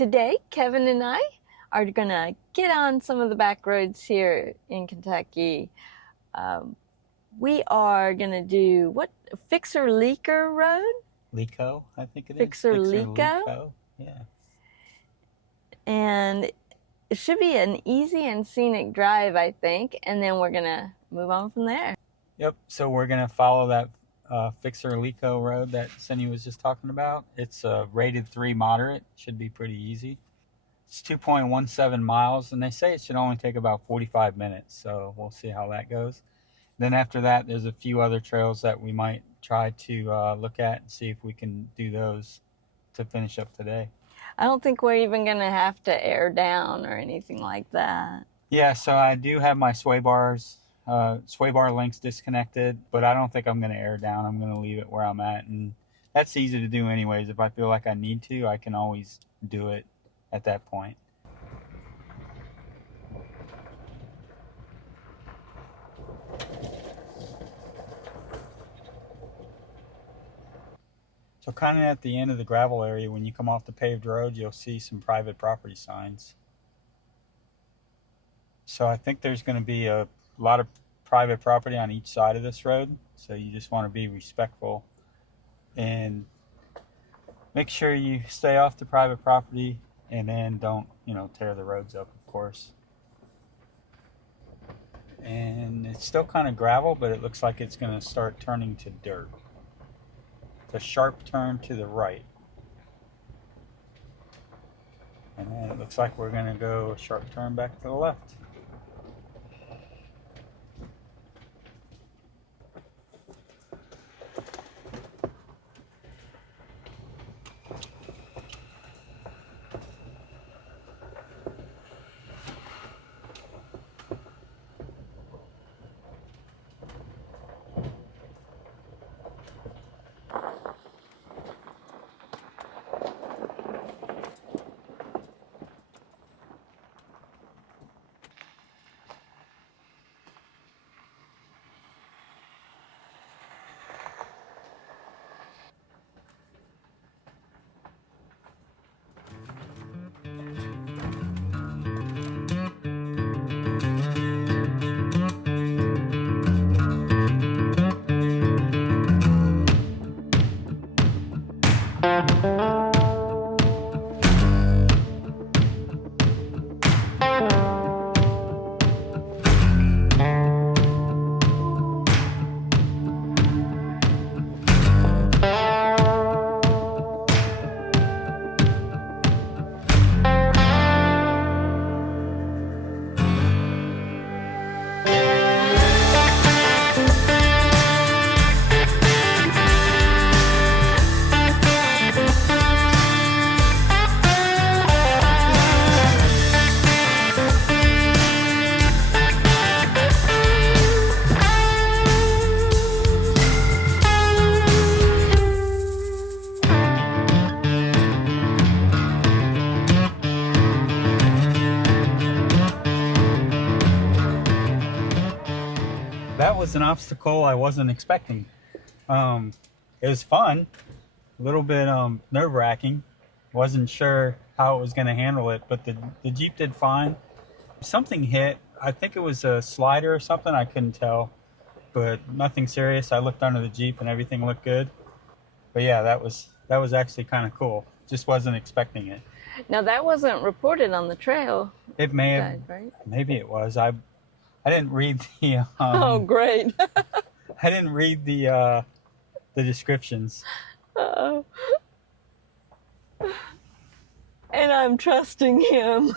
Today, Kevin and I are going to get on some of the back roads here in Kentucky. We are going to do Fixer-Leeco Road? Leeco, I think it is. Fixer-Leeco? Yeah. And it should be an easy and scenic drive, I think, and then we're going to move on from there. Yep, so we're going to follow that Fixer-Leeco road that Cindy was just talking about. It's rated 3 moderate, should be pretty easy. It's 2.17 miles, and they say it should only take about 45 minutes, so we'll see how that goes. Then after that, there's a few other trails that we might try to look at and see if we can do those to finish up today. I don't think we're even going to have to air down or anything like that. Yeah, so I do have my sway bar links disconnected, but I don't think I'm going to air down. I'm going to leave it where I'm at, and that's easy to do anyways. If I feel like I need to, I can always do it at that point. So kind of at the end of the gravel area, when you come off the paved road, you'll see some private property signs. So I think there's going to be a lot of private property on each side of this road. So you just want to be respectful and make sure you stay off the private property, and then don't, tear the roads up, of course. And it's still kind of gravel, but it looks like it's going to start turning to dirt. It's a sharp turn to the right. And then it looks like we're going to go a sharp turn back to the left. That was an obstacle I wasn't expecting. It was fun, a little bit nerve-wracking. Wasn't sure how it was going to handle it, but the Jeep did fine. Something hit. I think it was a slider or something. I couldn't tell, but nothing serious. I looked under the Jeep and everything looked good. But yeah, that was actually kind of cool. Just wasn't expecting it. Now that wasn't reported on the trail. It may have, right? Maybe it was. I didn't read the. Oh, great! I didn't read the descriptions. Uh-oh. And I'm trusting him.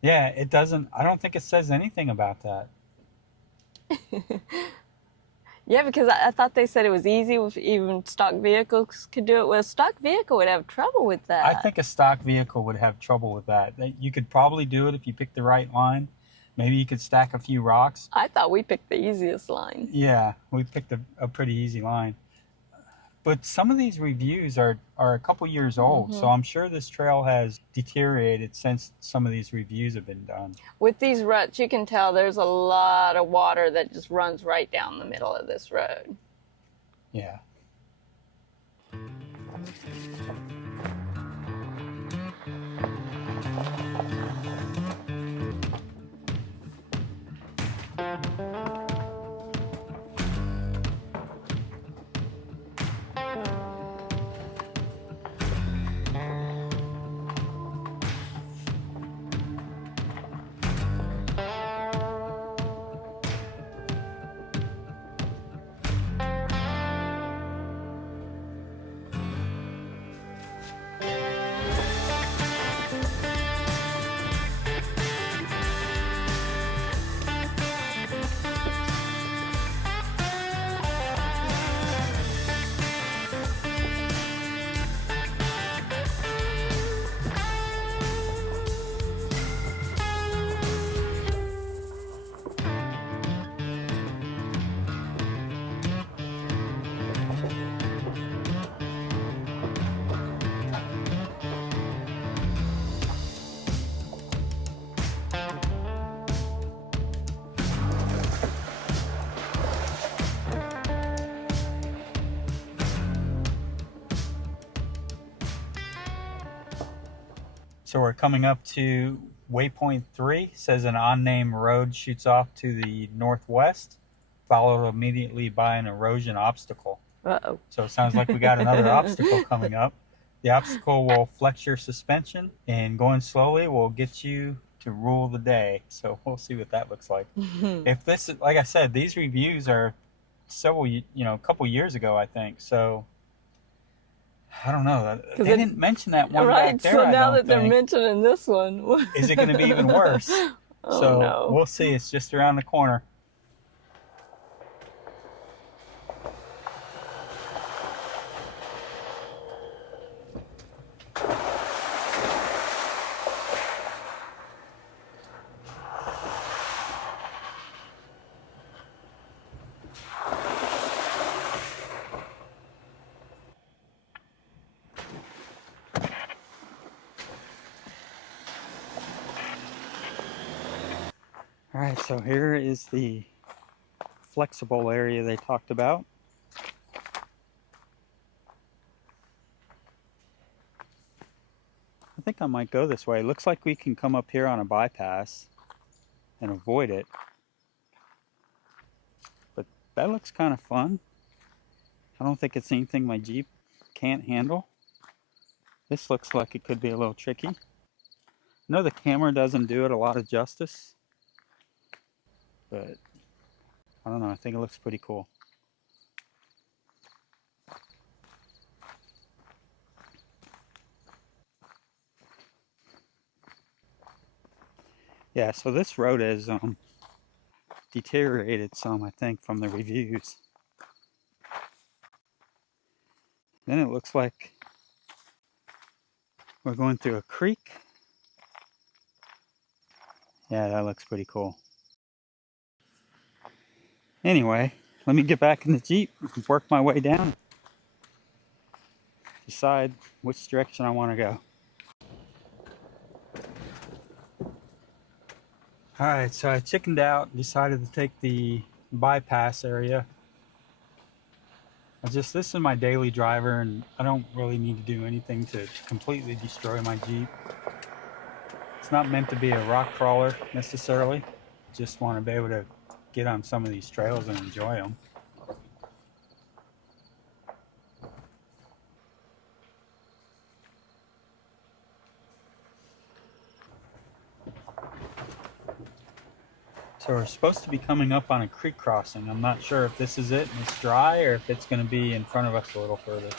Yeah, it doesn't. I don't think it says anything about that. Yeah, because I thought they said it was easy, if even stock vehicles could do it. Well, a stock vehicle would have trouble with that. I think a stock vehicle would have trouble with that. You could probably do it if you picked the right line. Maybe you could stack a few rocks. I thought we picked the easiest line. Yeah, we picked a pretty easy line. But some of these reviews are a couple years old, so I'm sure this trail has deteriorated since some of these reviews have been done. With these ruts, you can tell there's a lot of water that just runs right down the middle of this road. Yeah. So we're coming up to waypoint 3. It says an unnamed road shoots off to the northwest, followed immediately by an erosion obstacle. Uh-oh. So it sounds like we got another obstacle coming up. The obstacle will flex your suspension, and going slowly will get you to rule the day. So we'll see what that looks like. If this, like I said, these reviews are several, a couple years ago, I think. So I don't know. They didn't mention that one back there. So now that they're mentioning this one, is it going to be even worse? Oh, so no. We'll see. It's just around the corner. All right, so here is the flexible area they talked about. I think I might go this way. It looks like we can come up here on a bypass and avoid it. But that looks kind of fun. I don't think it's anything my Jeep can't handle. This looks like it could be a little tricky. I know the camera doesn't do it a lot of justice, but I don't know, I think it looks pretty cool. Yeah, so this road is deteriorated some, I think, from the reviews. Then it looks like we're going through a creek. Yeah, that looks pretty cool. Anyway, let me get back in the Jeep and work my way down. Decide which direction I want to go. Alright, so I chickened out and decided to take the bypass area. This is my daily driver, and I don't really need to do anything to completely destroy my Jeep. It's not meant to be a rock crawler necessarily. Just want to be able to get on some of these trails and enjoy them. So we're supposed to be coming up on a creek crossing. I'm not sure if this is it and it's dry, or if it's going to be in front of us a little further.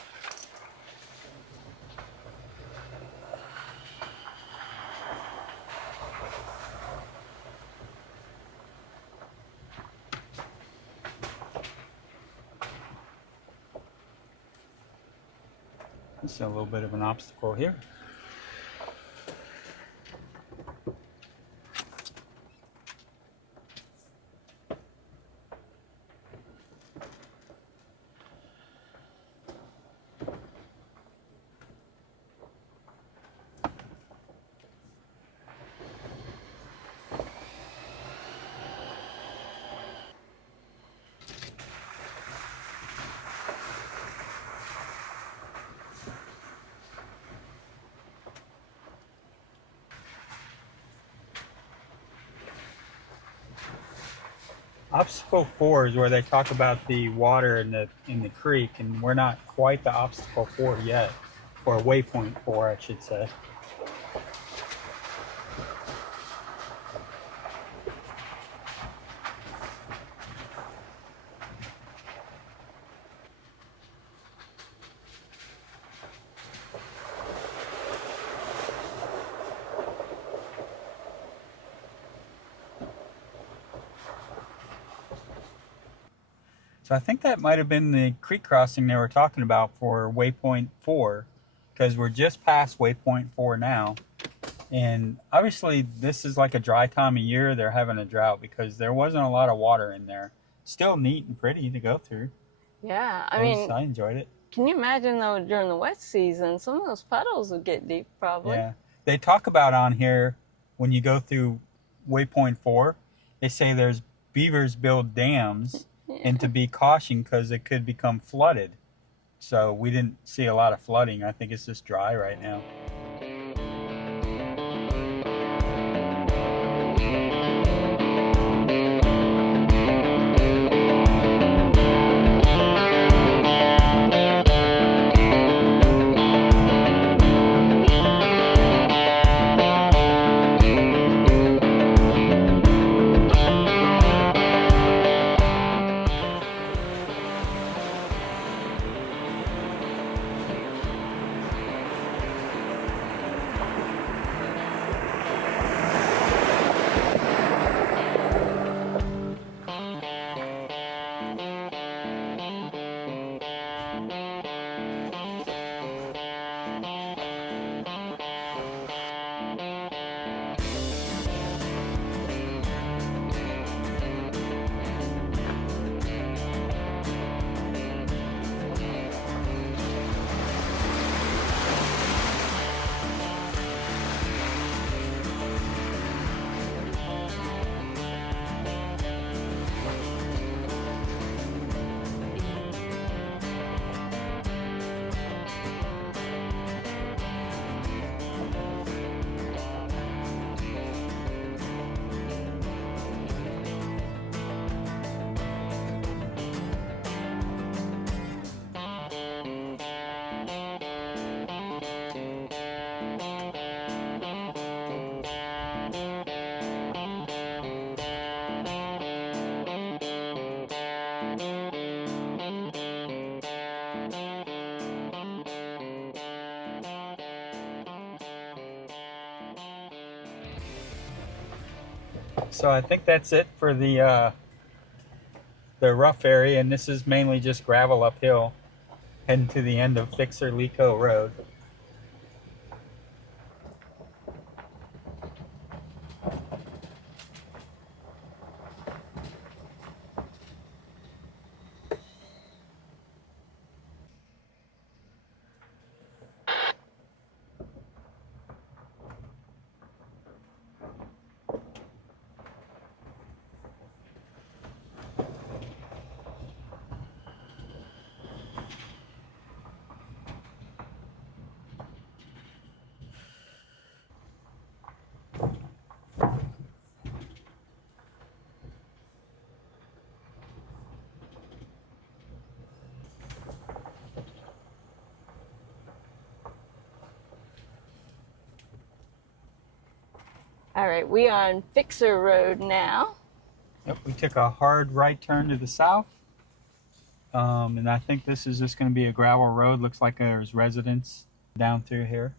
This is a little bit of an obstacle here. Obstacle 4 is where they talk about the water in the creek, and we're not quite the obstacle 4 yet, or waypoint 4, I should say. So I think that might have been the creek crossing they were talking about for waypoint 4, because we're just past waypoint 4 now. And obviously this is like a dry time of year. They're having a drought because there wasn't a lot of water in there. Still neat and pretty to go through. Yeah, I mean, I enjoyed it. Can you imagine though, during the wet season, some of those puddles would get deep probably. Yeah, they talk about on here, when you go through waypoint 4, they say there's beavers build dams. Yeah. And to be cautioned because it could become flooded. So we didn't see a lot of flooding. I think it's just dry right now. So I think that's it for the rough area, and this is mainly just gravel uphill, heading to the end of Fixer-Leeco Road. All right, we are on Fixer Road now. Yep, we took a hard right turn to the south. And I think this is just going to be a gravel road. Looks like there's residents down through here.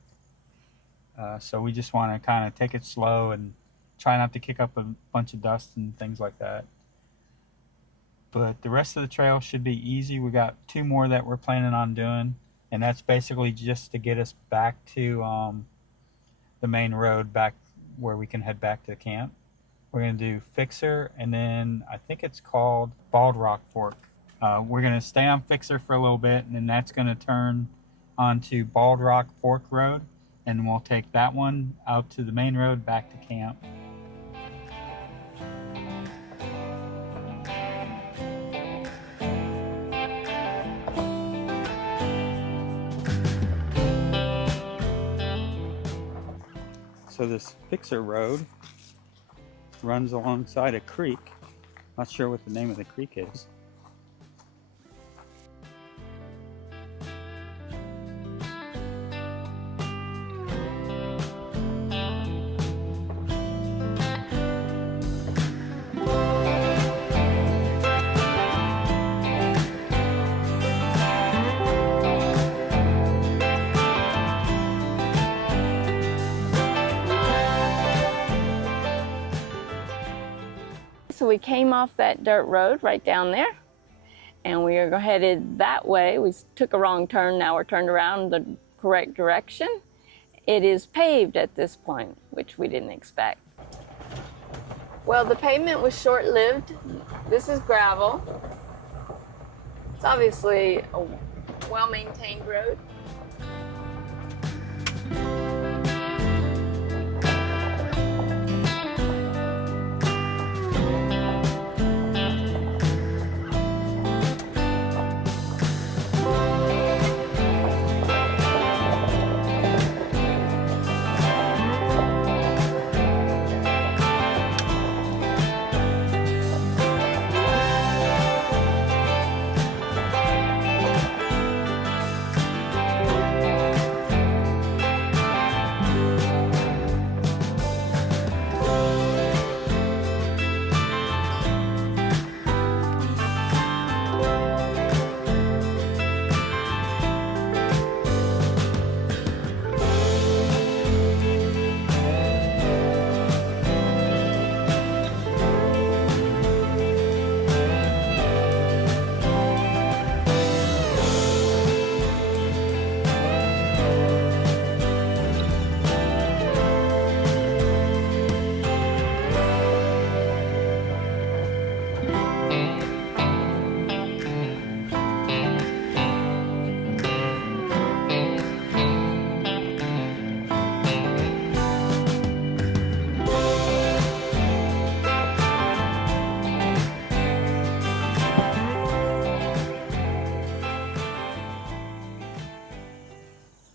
So we just want to kind of take it slow and try not to kick up a bunch of dust and things like that. But the rest of the trail should be easy. We got 2 more that we're planning on doing. And that's basically just to get us back to the main road, back where we can head back to the camp. We're going to do Fixer, and then I think it's called Bald Rock Fork. We're going to stay on Fixer for a little bit, and then that's going to turn onto Bald Rock Fork Road, and we'll take that one out to the main road back to camp. So this Fixer Road runs alongside a creek. Not sure what the name of the creek is. So we came off that dirt road right down there, and we are headed that way. We took a wrong turn, now we're turned around the correct direction. It is paved at this point, which we didn't expect. Well, the pavement was short-lived. This is gravel. It's obviously a well-maintained road.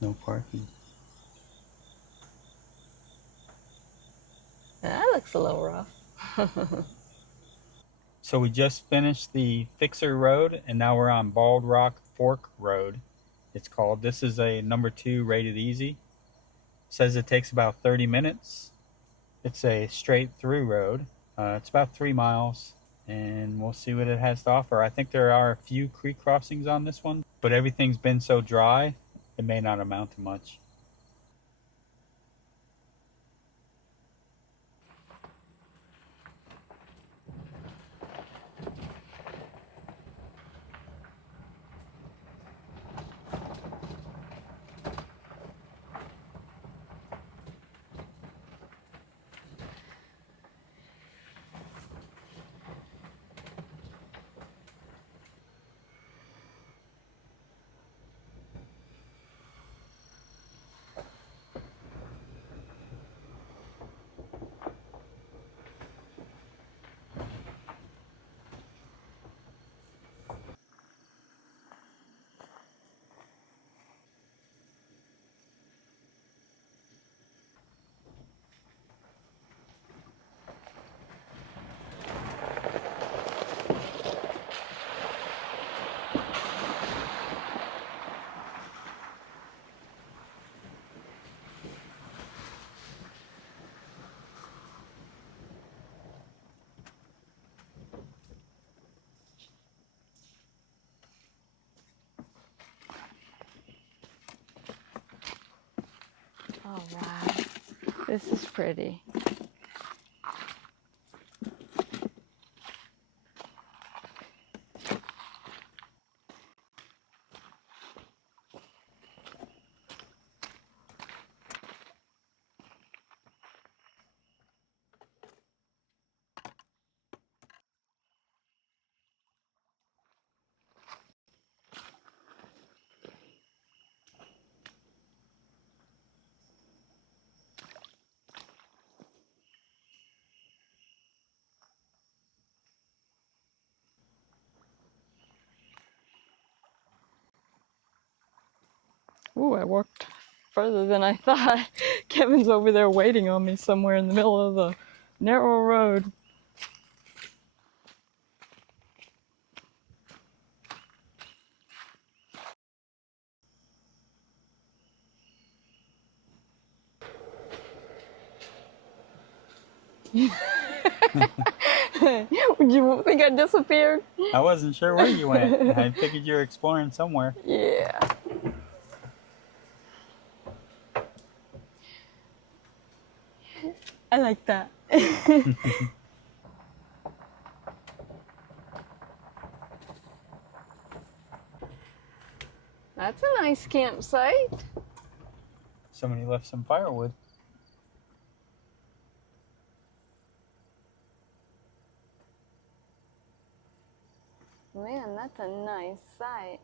No parking. That looks a little rough. So we just finished the Fixer Road, and now we're on Bald Rock Fork Road, it's called. This is a number 2 rated easy. Says it takes about 30 minutes. It's a straight through road. It's about 3 miles, and we'll see what it has to offer. I think there are a few creek crossings on this one, but everything's been so dry, it may not amount to much. Oh, wow. This is pretty. Ooh, I walked further than I thought. Kevin's over there waiting on me somewhere in the middle of the narrow road. Would you think I disappeared? I wasn't sure where you went. I figured you were exploring somewhere. Yeah. I like that. That's a nice campsite. Somebody left some firewood. Man, that's a nice site.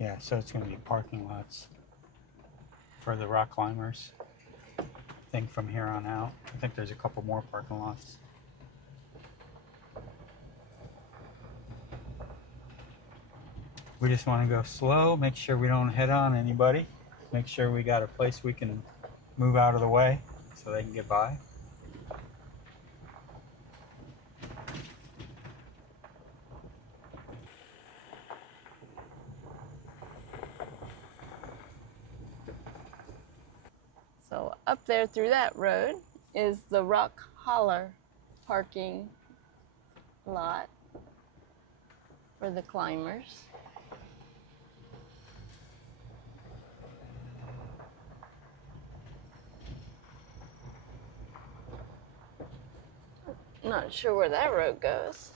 Yeah, so it's going to be parking lots for the rock climbers. I think from here on out. I think there's a couple more parking lots. We just want to go slow, make sure we don't head on anybody, make sure we got a place we can move out of the way so they can get by. So up there through that road is the Rock Holler parking lot for the climbers. Not sure where that road goes.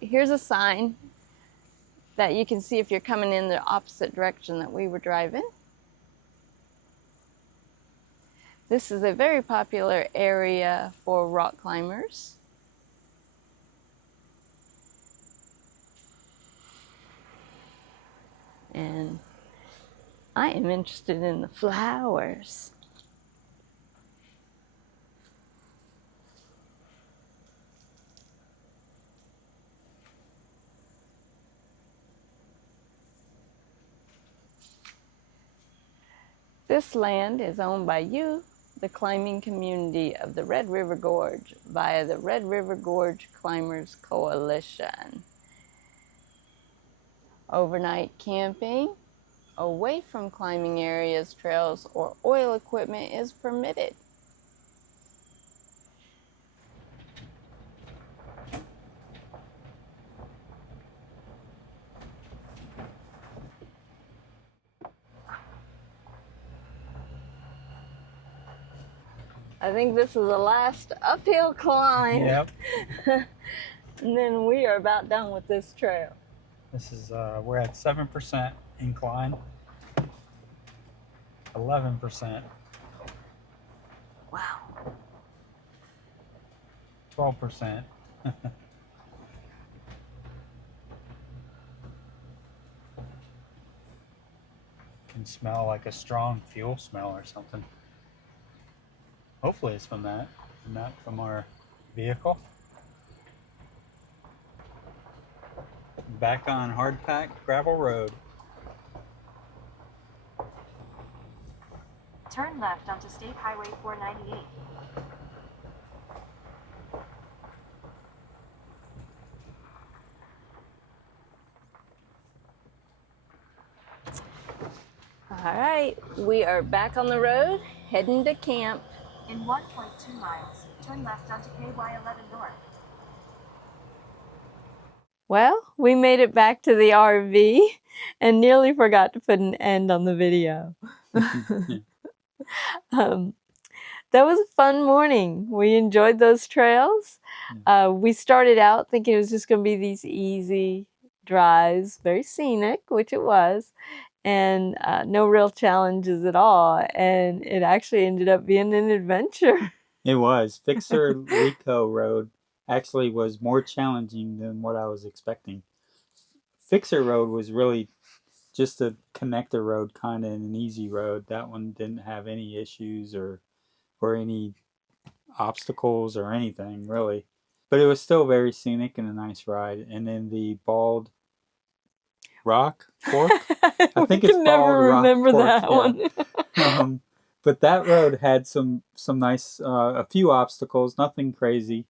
Here's a sign that you can see if you're coming in the opposite direction that we were driving. This is a very popular area for rock climbers. And I am interested in the flowers. This land is owned by you, the climbing community of the Red River Gorge via the Red River Gorge Climbers Coalition. Overnight camping away from climbing areas, trails, or oil equipment is permitted. I think this is the last uphill climb. Yep. And then we are about done with this trail. This is, we're at 7% incline. 11%. Wow. 12%. Can smell like a strong fuel smell or something. Hopefully it's from that, not from our vehicle. Back on hard-packed gravel road. Turn left onto State Highway 498. All right, we are back on the road, heading to camp. In 1.2 miles, turn left onto KY11 North. Well, we made it back to the RV and nearly forgot to put an end on the video. That was a fun morning. We enjoyed those trails. We started out thinking it was just going to be these easy drives, very scenic, which it was, and no real challenges at all. And it actually ended up being an adventure. It was. Fixer-Leeco Road actually was more challenging than what I was expecting. Fixer Road was really just a connector road, kind of an easy road. That one didn't have any issues or any obstacles or anything, really. But it was still very scenic and a nice ride. And then the Bald Rock Fork? I think it's never Bald remember Rock Fork, that one. But that road had some nice, a few obstacles, nothing crazy,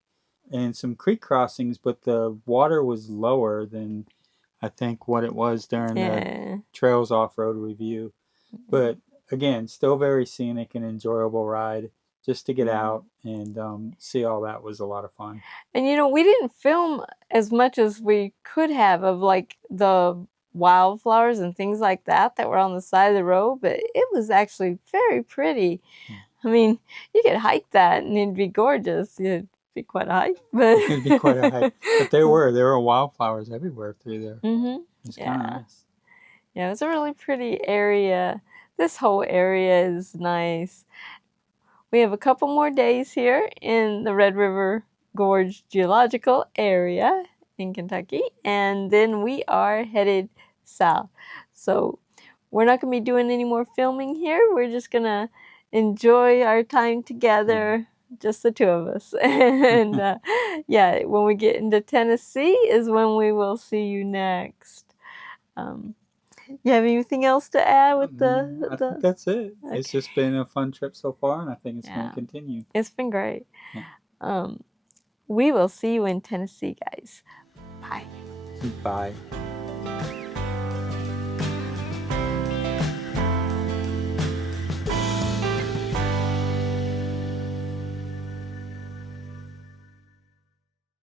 and some creek crossings, but the water was lower than I think what it was during the Trails Off-Road review. But again, still very scenic and enjoyable ride. Just to get out and see all that was a lot of fun. And you know, we didn't film as much as we could have of like the wildflowers and things like that were on the side of the road, but it was actually very pretty. I mean, you could hike that and it'd be gorgeous. It'd be quite a hike, but it'd be quite a hike. But there were wildflowers everywhere through there. It's kind of nice. Yeah, it was a really pretty area. This whole area is nice. We have a couple more days here in the Red River Gorge geological area in Kentucky, and then we are headed south. So we're not going to be doing any more filming here. We're just going to enjoy our time together, just the two of us. And yeah, when we get into Tennessee is when we will see you next. You have anything else to add with I think that's it. Okay. It's just been a fun trip so far, and I think it's going to continue. It's been great. We will see you in Tennessee, guys. Bye. Bye.